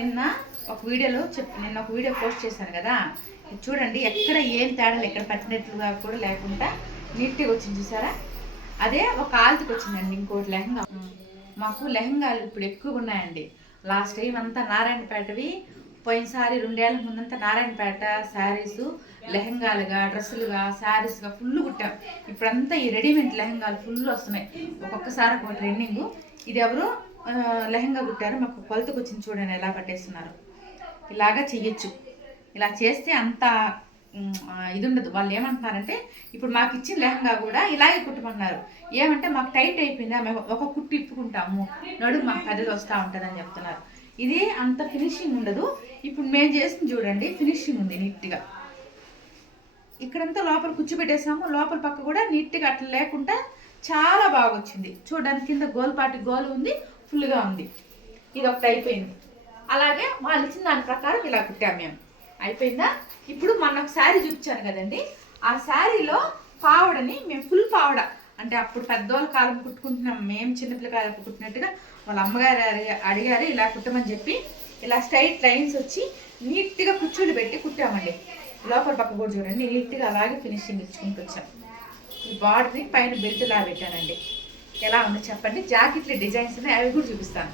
నిన్న ఒక వీడియోలో చెప్ నిన్న ఒక వీడియో పోస్ట్ చేశాను కదా. చూడండి ఎక్కడ ఏం తేడాలు ఎక్కడ పట్టినట్లుగా కూడా లేకుండా నీట్గా వచ్చింది చూసారా? అదే ఒక ఆల్తికి వచ్చిందండి ఇంకోటి లెహంగా. మాకు లెహంగాలు ఇప్పుడు ఎక్కువ ఉన్నాయండి. లాస్ట్ టైం అంతా నారాయణపేటవి పోయినసారి రెండేళ్ళ ముందంతా నారాయణపేట శారీస్ లెహంగాలుగా డ్రెస్సులుగా శారీస్గా ఫుల్ కుట్టాం. ఇప్పుడంతా ఈ రెడీమేడ్ లెహంగాలు ఫుల్ వస్తున్నాయి. ఒక్కొక్కసారి ఒక ట్రెండింగ్. ఇది ఎవరు? లెహంగా కుట్టారు. మాకు కొలతకు వచ్చింది చూడండి ఎలా పట్టేస్తున్నారు. ఇలాగా చెయ్యొచ్చు. ఇలా చేస్తే అంత ఇది ఉండదు. వాళ్ళు ఏమంటున్నారంటే ఇప్పుడు మాకు ఇచ్చిన లెహంగా కూడా ఇలాగే కుట్టమన్నారు. ఏమంటే మాకు టైట్ అయిపోయింది. మేము ఒక కుట్టు ఇప్పుకుంటాము. నడుము మాకు పెద్దది వస్తూ ఉంటుందని చెప్తున్నారు. ఇది అంత ఫినిషింగ్ ఉండదు. ఇప్పుడు మేము చేసింది చూడండి. ఫినిషింగ్ ఉంది నీట్గా. ఇక్కడంతా లోపల కూర్చోబెట్టేసాము. లోపల పక్క కూడా నీట్గా అట్లా లేకుండా చాలా బాగా వచ్చింది చూడడానికి కింద గోల్పాటి గోలు ఉంది ఫుల్గా ఉంది. ఇది ఒకటి అయిపోయింది. అలాగే వాళ్ళు ఇచ్చిన దాని ప్రకారం ఇలా కుట్టాము మేము. అయిపోయిందా? ఇప్పుడు మొన్న ఒక శారీ చూపించాను కదండి. ఆ శారీలో పావడని మేము ఫుల్ పావడ. అంటే అప్పుడు పెద్దవాళ్ళ కాలం కుట్టుకుంటున్నాం. మేము చిన్నపిల్లకాయలు కుట్టినట్టుగా వాళ్ళ అమ్మగారు అడిగా- అడిగారు ఇలా కుట్టమని చెప్పి ఇలా స్ట్రైట్ లైన్స్ వచ్చి నీట్గా కుచ్చుళ్ళు పెట్టి కుట్టామండి. లోపల పక్క కూడా చూడండి నీట్గా అలాగే ఫినిషింగ్ ఇచ్చుకుంటూ వచ్చాం. ఈ బార్డర్ని పైన బెల్ట్ లా పెట్టానండి. ఎలా ఉంది చెప్పండి? జాకెట్లు డిజైన్స్ ఉన్నాయి అవి కూడా చూపిస్తాను.